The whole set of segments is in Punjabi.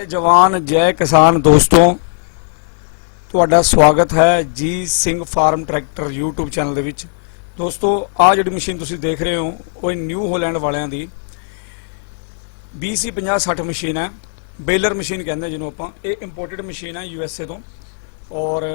जय जवान जय किसान दोस्तों, ਤੁਹਾਡਾ ਸਵਾਗਤ ਹੈ ਜੀ Singh farm tractor YouTube channel ਦੇ ਵਿੱਚ। ਦੋਸਤੋ ਆ ਜਿਹੜੀ ਮਸ਼ੀਨ ਤੁਸੀਂ ਦੇਖ ਰਹੇ ਹੋ ਉਹ ਨਿਊ ਹੋਲੈਂਡ ਵਾਲਿਆਂ ਦੀ BC 5060 ਮਸ਼ੀਨ ਹੈ। ਬੇਲਰ ਮਸ਼ੀਨ ਕਹਿੰਦੇ ਜਿਹਨੂੰ ਆਪਾਂ। ਇਹ ਇੰਪੋਰਟਡ ਮਸ਼ੀਨ ਹੈ USA ਤੋਂ ਔਰ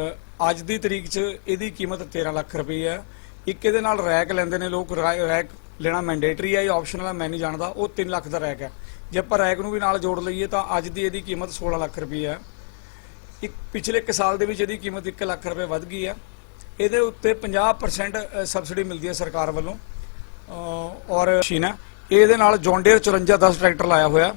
ਅੱਜ ਦੀ ਤਰੀਕ 'ਚ ਇਹਦੀ ਕੀਮਤ 13 ਲੱਖ ਰੁਪਏ ਹੈ। ਇੱਕ ਇਹਦੇ ਨਾਲ ਰੈਕ ਲੈਂਦੇ ਨੇ ਲੋਕ, ਰੈਕ ਲੈਣਾ ਮੈਂਡੇਟਰੀ ਹੈ ਜਾਂ ਆਪਸ਼ਨਲ ਹੈ ਮੈਂ ਨਹੀਂ ਜਾਣਦਾ। ਉਹ 3 ਲੱਖ ਦਾ ਰੈਕ ਹੈ। ਜੇ ਆਪਾਂ ਰੈਕ ਨੂੰ ਵੀ ਨਾਲ ਜੋੜ ਲਈਏ ਤਾਂ ਅੱਜ ਦੀ ਇਹਦੀ ਕੀਮਤ 16 ਲੱਖ ਰੁਪਏ ਹੈ। ਇੱਕ ਪਿਛਲੇ 1 ਸਾਲ ਦੇ ਵਿੱਚ ਇਹਦੀ ਕੀਮਤ 1 ਲੱਖ ਰੁਪਏ ਵੱਧ ਗਈ ਹੈ। ਇਹਦੇ ਉੱਤੇ 50% ਸਬਸਿਡੀ ਮਿਲਦੀ ਹੈ ਸਰਕਾਰ ਵੱਲੋਂ ਔਰ ਮਸ਼ੀਨ ਹੈ। ਇਹਦੇ ਨਾਲ ਜੌਨ ਡੀਅਰ 5410 ਟਰੈਕਟਰ ਲਾਇਆ ਹੋਇਆ।